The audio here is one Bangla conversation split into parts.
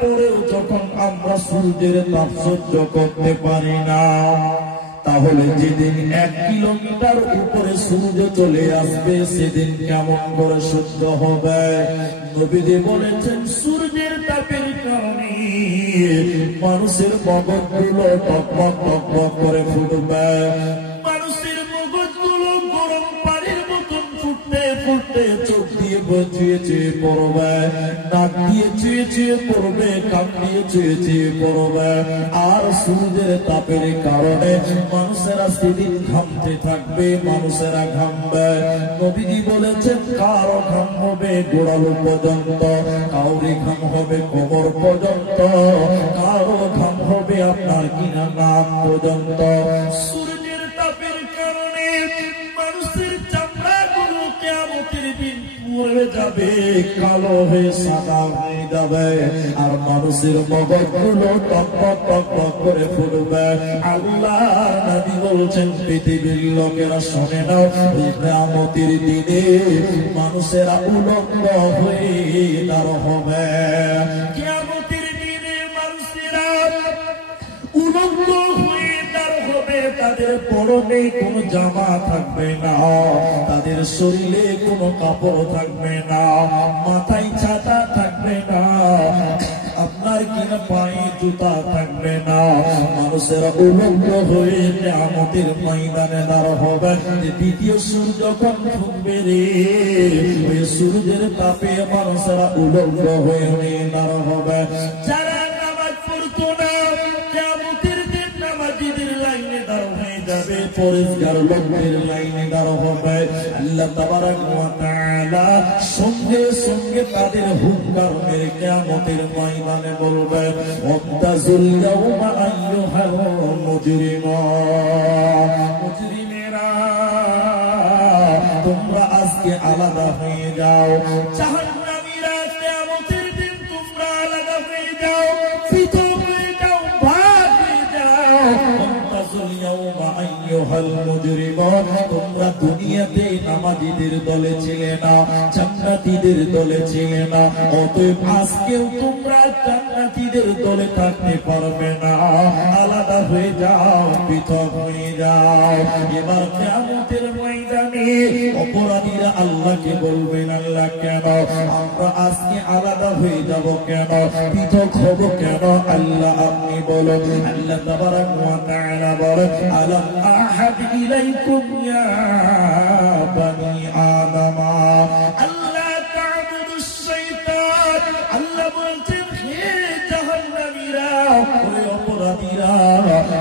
তারপরেও যখন আমরা সূর্যের তাপ সহ্য করতে পারি না, তাহলে যেদিন 1 কিলোমিটার উপরে সূর্য চলে আসবে সেদিন কেমন করে সহ্য হবে? নবীজি বলেছেন সূর্যের তাপের কারণে মানুষের মগজগুলো টকবক টকবক করে ফুটবে, মানুষের মগজগুলো গরম পানির মতন ফুটতে ফুটতে চোখ দিয়ে চুয়ে চুয়ে পড়বে, নাক দিয়ে চুয়ে চুয়ে পড়বে, কান দিয়ে চুয়ে চুয়ে পড়বে। আর সূর্যের তাপের কারণে মানুষেরা সেদিন ঘামতে থাকবে, মানুষেরা ঘামবে। নবীজি বলেছেন কারো ঘাম হবে গোড়ালো পর্যন্ত, কাউরি ঘাম হবে কোমর পর্যন্ত, কারো ঘাম হবে আপনার কিনা নাক পর্যন্ত। সূর্যের তাপের কারণে মানুষের চামড়াগুলো কিয়ামতের দিন পুড়ে যাবে, কালো হয়ে সাদা হয়ে যাবে, আর মানুষের মগজগুলো টকবক টকবক করে ফুটবে। আল্লাহ নবী বলছেন পৃথিবীর লোকেরা শুনে নাও, কিয়ামতের দিনে মানুষেরা উলঙ্গ হয়ে দাঁড় হবে। কিয়ামতের দিনে মানুষেরা উলঙ্গ হয়ে দাঁড় হবে, তাদের পরনে কোনো জামা থাকবে না, তাদের শরীরে কোনো কাপড় থাকবে না, মাথায় ছাতা থাকবে না, আপনার কিনা পায়ে জুতা থাকবে না। মানুষেরা উলঙ্গ হয়ে কিয়ামতের ময়দানে দাঁড় হবে। দ্বিতীয় সূর্য যখন ঢুকবে রে, ওই সূর্যের তাপে মানুষেরা উলঙ্গ হয়ে দাঁড় হবে। যারা নামাজ পড়তো না কিয়ামতের দিন নামাজীদের লাইনে দাঁড় হয়ে যাবে, পরিষ্কার লোকদের লাইনে দাঁড় হবে। আল্লাহ তাবারাক ওয়া তাআলা সঙ্গে সঙ্গে তাদের হুঙ্কার মেরে কিয়ামতের ময়দানে বলবে, ওয়াবতাজুল ইয়াওমা আইয়ুহাল মুজরিমুন, মুজরিমেরা তোমরা আজকে আলাদা হয়ে যাও, জাহান্নামীরা কিয়ামতের দিন তোমরা আলাদা হয়ে যাও, পৃথক হয়ে যাও, ভাগ হয়ে যাও। ওয়াবতাজুল ইয়াওমা আইয়ুহাল মুজরিমুন, তোমরা দুনিয়াতে নামাজীদের দলে ছিলে না, জান্নাতীদের দলে ছিলে না, অতএব আজকেও তোমরা জান্নাতীদের দলে থাকতে পারবে না, আলাদা হয়ে যাও, পৃথক হয়ে যাও। এবার কিয়ামতের ময়দানে অপরাধীরা আল্লাহকে বলবেন, আল্লাহ কেন আমরা আজকে আলাদা হয়ে যাব, কেন পৃথক হব কেন? আল্লাহ আপনি বলুন। আল্লাহ তাবারাক ওয়া তাআলা বলেন, আলাম আহাদ ইলাইকুম ইয়া বানি আদম আল্লাহ তা'বুদুশ শাইতান। আল্লাহ বলছেন হে জাহান্নামীরা, ওরে অপরাধীরা,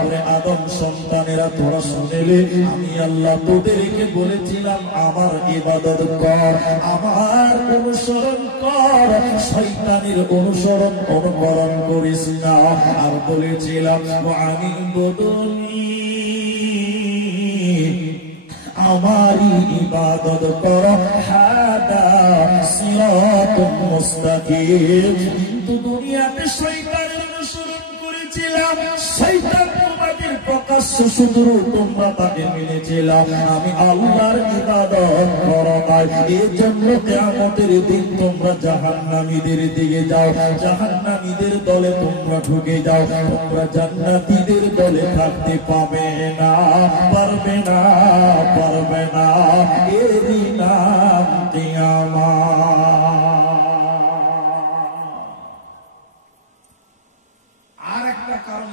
ওরে আদম সন্তানেরা, তোরা শুনলে আমি আল্লাহ তোদেরকে বলেছিলাম আমার ইবাদত কর, আমার অনুসরণ কর, শয়তানের অনুকরণ করিস না। আর বলেছিলাম আমি বদলি আমারি ইবাদত কর, হাদা সিরাতুম মুস্তাকিম। কিন্তু দুনিয়াতে শয়তানের অনুসরণ করেছিলাম, শয়তান তোমাদের প্রকাশ্য শত্রু, তোমরা তাকে মেনেছিলাম, আমি আল্লাহর ইবাদত করো না। এর জন্য কিয়ামতের দিন তোমরা জাহান্নামীদের দিকে যাও, জাহান্নামীদের দলে তোমরা ঢুকে যাও, তোমরা জান্নাতীদের দলে থাকতে পাবে না, পারবে না, পারবে না। এরই নাম কিয়ামত। আর একটা কারণ